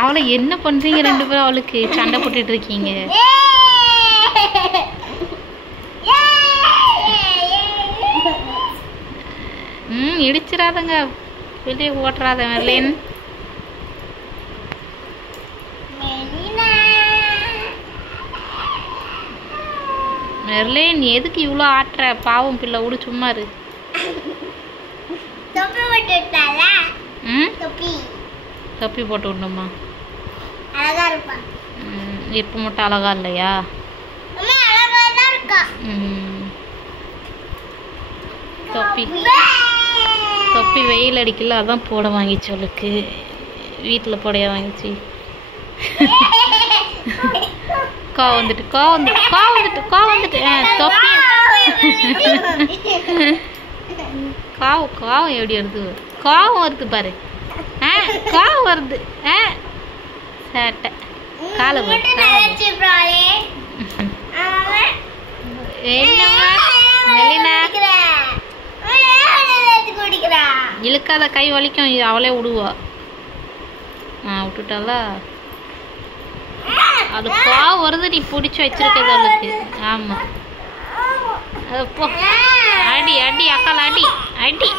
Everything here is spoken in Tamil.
அவளை என்ன பண்றீங்க ரெண்டு பேரும்? அவளுக்கு சண்டை போட்டுட்டு இருக்கீங்க. இடிச்சிடாதங்க, வெளியே ஓட்டுறாத மெர்லின். மெர்லின் எதுக்கு இவ்வளோ ஆட்டுற? பாவம் பிள்ளை, விடு, சும்மா இரு. தொப்பி போட்டு விடணுமா? இப்போ மட்டும் அழகா இல்லையா? தொப்பி வெயில் அடிக்கல, அதான் போட வாங்கிச்சு அவளுக்கு. வீட்டில் போடையா வாங்கிச்சு. வந்துட்டு தொப்பி காவும் எப்படி வருது? காவும் வருது பாரு. காவும் வருது. சேட்டை காலை இழுக்காத, கை வலிக்கும். அவளே விடுவா. விட்டுட்டால. அது காவு வருது, நீ பிடிச்சி வச்சிருக்கிறது அவளுக்கு. ஆமா, போ, அடி அடி அக்கால அடி அடி.